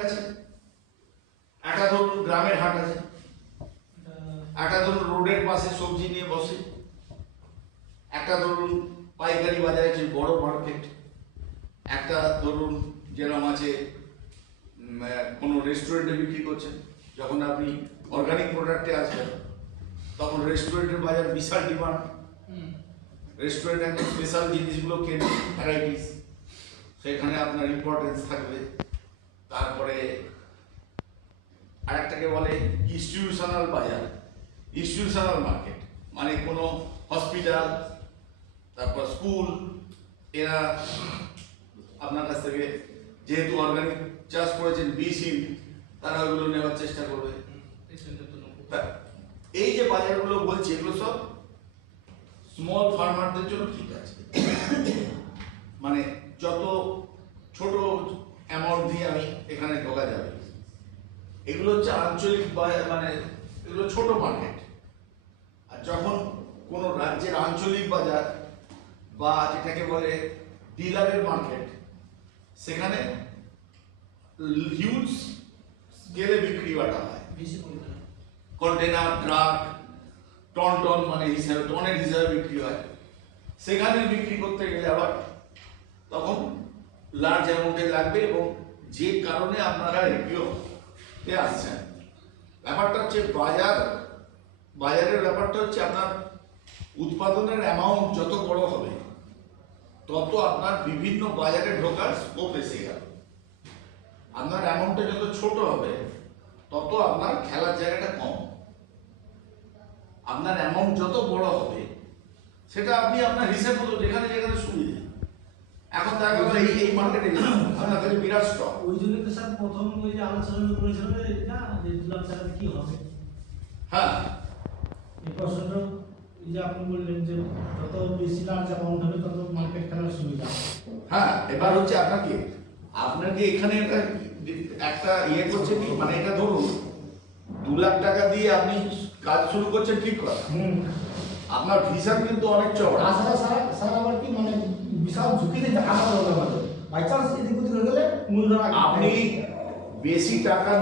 আছে, একটা ধরুন গ্রামের হাট আছে, একটা ধরুন রোডের পাশে সবজি নিয়ে বসে, একটা ধরুন পাইকারি বাজার আছে বড় মার্কেট, একটা ধরুন যেরকম আছে কোনো রেস্টুরেন্টে বিক্রি করছেন। যখন আপনি অর্গানিক প্রোডাক্টে আসবেন তখন রেস্টুরেন্টের বাজার বিশাল ডিমান্ড। রেস্টুরেন্ট একদম স্পেশাল জিনিসগুলো কেনে, ভ্যারাইটিস, সেখানে আপনার ইম্পর্টেন্স থাকবে। তারপরে আরেকটাকে বলে ইনস্টিটিউশনাল বাজার, ইনস্টিটিউশনাল মার্কেট, মানে কোনো হসপিটাল, তারপর স্কুল, এরা আপনার কাছ থেকে যেহেতু অর্গানিক চাষ করেছেন বীজহীন, তারা ওগুলো নেওয়ার চেষ্টা করবে। এই যে বাজারগুলো বলছি এগুলো সব স্মল ফার্মারদের জন্য ঠিক আছে, মানে যত ছোট অ্যামাউন্ট দিয়ে আমি এখানে ঢোকা যাবে। এগুলো হচ্ছে আঞ্চলিক মানে এগুলো ছোট মার্কেট। আর যখন কোনো রাজ্যের আঞ্চলিক বাজার বা যেটাকে বলে ডিলারের মার্কেট, সেখানে হিউজ স্কেলে বিক্রি বাটা হয়, কন্টেনার, ট্রাক, টন টন মানে হিসাবে, টনের হিসাবে বিক্রি হয়। সেখানে বিক্রি করতে গেলে আবার তখন লার্জ অ্যামাউন্টে লাগবে, এবং যে কারণে আপনারা এপিওতে আসছেন। ব্যাপারটা হচ্ছে বাজারের ব্যাপারটা হচ্ছে আপনার উৎপাদনের অ্যামাউন্ট যত বড় হবে তত আপনার বিভিন্ন বাজারে ঢোকার স্কোপ এসে গেল। আপনার অ্যামাউন্টটা যত ছোট হবে তত আপনার খেলার জায়গাটা কম। আপনার অ্যামাউন্ট যত বড় হবে সেটা আপনি আপনার হিসেব মতো যেখানে যেখানে সুবিধা। এখন দেখা গেল এই মার্কেটে আপনার কাছে বিরাট স্টক। ওই জন্য তো স্যার প্রথম ওই যে আলোচনা করেছিল না যে দুলাভ চালাতে কি হবে। হ্যাঁ, এই প্রশ্নটা এই যে আপনি বললেন যে যত বেশি লার্জ অ্যামাউন্ট হবে তত মার্কেট খেলার সুবিধা। হ্যাঁ, এবার হচ্ছে আপনাকে এখানে একটা ইয়ে করছে কি, মানে এটা ধরুন 2 লাখ টাকা দিয়ে আপনি কাজ শুরু করছেন, ঠিক কথা। আপনার ভিশন কিন্তু অনেক চড়া। তাছাড়া স্যার আবার কি মানে বিশাল ঝুঁকিতে আমার হতে পারে, বাই চান্স এদিক ওদিক হয়ে গেলে মূলধন আপনি বেশি টাকা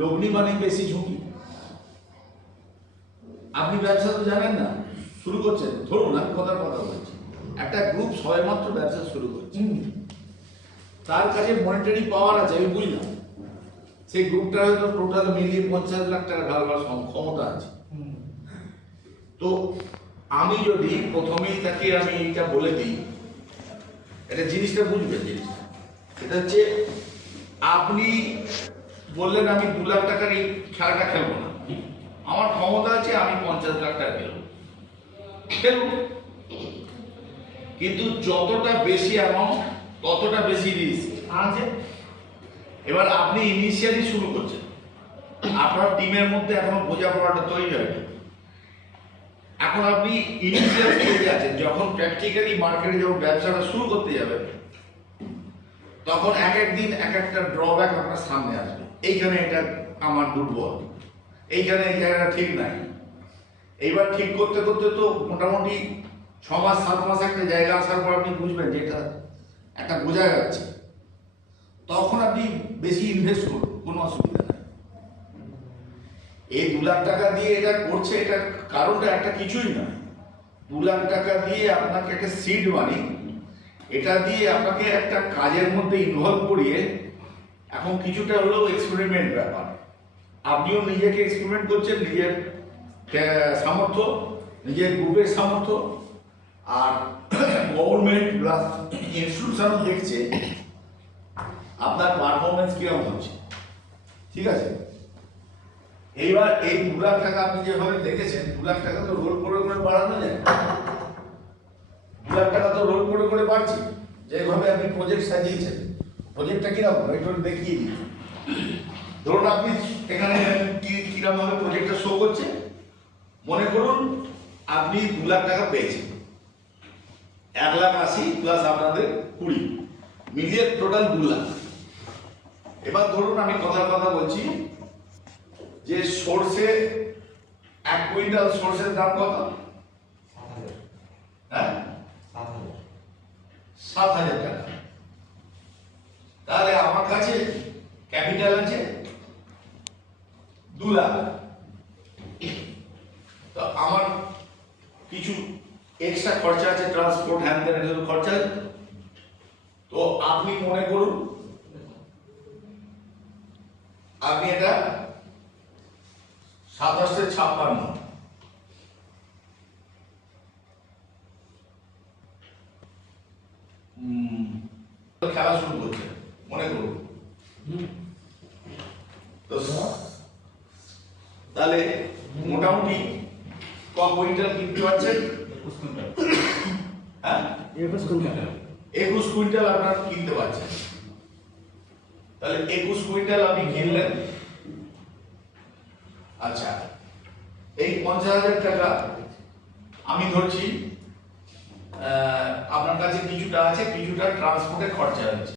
লগ্নি মানে বেশি ঝুঁকি। আপনি ব্যবসা তো জানেন না, শুরু করছেন, ধরুন আমি কথা বলছি, একটা গ্রুপ সবেমাত্র ব্যবসা শুরু করছে, তার কাছে মনিটারি পাওয়ার আছে, আমি বুঝলাম। সেই গ্রুপটা হয়তো টোটাল মিলিয়ে 50 লাখ টাকা ঢালবার ক্ষমতা আছে। তো আমি যদি প্রথমেই তাকে আমি এটা বলে দিই, এটা জিনিসটা বুঝবেন, জিনিসটা এটা হচ্ছে আপনি বললেন আমি 2 লাখ টাকার এই খেলাটা খেলবো না, আমার ক্ষমতা আছে, আমি 50 লাখ টাকা খেলবো, কিন্তু যতটা বেশি অ্যামাউন্ট ততটা বেশি রিস্ক আছে। এবার আপনি ইনিশিয়ালি শুরু করছেন, আপনার টিমের মধ্যে এখনো বোঝাপড়াটা তৈরি হয়নি। এখন আপনি ইনিশিয়াল স্টেজে আছেন, যখন প্র্যাকটিক্যালি মার্কেটে যখন ব্যবসাটা শুরু করতে যাবেন তখন এক একদিন এক একটা ড্রব্যাক আপনার সামনে আসবে। এইখানে এটা আমার দুর্বল, এইখানে এই জায়গাটা ঠিক নাই। এইবার ঠিক করতে করতে তো মোটামুটি 6 মাস 7 মাস একটা জায়গা আসার পর আপনি বুঝবেন যে এটা একটা বোঝা যাচ্ছে, তখন আপনি বেশি ইনভেস্ট করুন, কোনো অসুবিধা নেই। এই 2 লাখ টাকা দিয়ে এটা করছে, এটা কারণটা একটা কিছুই না। 2 লাখ টাকা দিয়ে আপনাকে একটা সিড মানি, এটা দিয়ে আপনাকে একটা কাজের মধ্যে ইনভলভ করিয়ে, এখন কিছুটা হলেও এক্সপেরিমেন্ট ব্যাপার, আপনিও নিজেকে এক্সপেরিমেন্ট করছেন, নিজের সামর্থ্য, নিজের গ্রুপের সামর্থ্য, আর গভর্নমেন্ট প্লাস ইনস্টিটিউশন দেখছে আপনার পারফরমেন্স কিরকম হচ্ছে, ঠিক আছে। এইবার এই 2 লাখ টাকা আপনি যেভাবে দেখেছেন, 2 লাখ টাকা তো রোল করে করে বাড়ানো যায়, 2 লাখ টাকা তো রোল করে করে বাড়ছে। যেভাবে আপনি প্রজেক্ট সাজিয়েছেন, প্রজেক্টটা কিরকম একটু দেখিয়ে দিন। ধরুন আপনি এখানে কিরকম ভাবে প্রজেক্টটা শো করছে, মনে করুন আপনি 2 লাখ টাকা পেয়েছেন, 1,80,000 প্লাস আপনাদের 20 মিলিয়ে টোটাল 2 লাখ। এবার ধরুন আমি কথা বলছি যে সর্ষে 1 কুইন্টাল সর্ষের দাম কত? হ্যাঁ, 7,000 টাকা। তাহলে আমার কাছে ক্যাপিটাল আছে 2 লাখ। তো আমার কিছু এক্সট্রা খরচা আছে, ট্রান্সপোর্ট হ্যান ত্যান এর খরচা আছে। তো আপনি মনে করুন আপনি এটা 2756 খেলা শুরু করছে মনে করুন। তো তাহলে মোটামুটি ক কুইন্টাল কিনতে পারছেন? 21 কুইন্টাল। হ্যাঁ 21 কুইন্টাল। 21 কুইন্টাল আপনার কিনতে পারছেন। তাহলে 21 কুইন্টাল আপনি কিনলেন। আচ্ছা, এই 50,000 টাকা আমি ধরছি আপনার কাছে কিছুটা আছে, কিছুটা ট্রান্সপোর্টের খরচা আছে।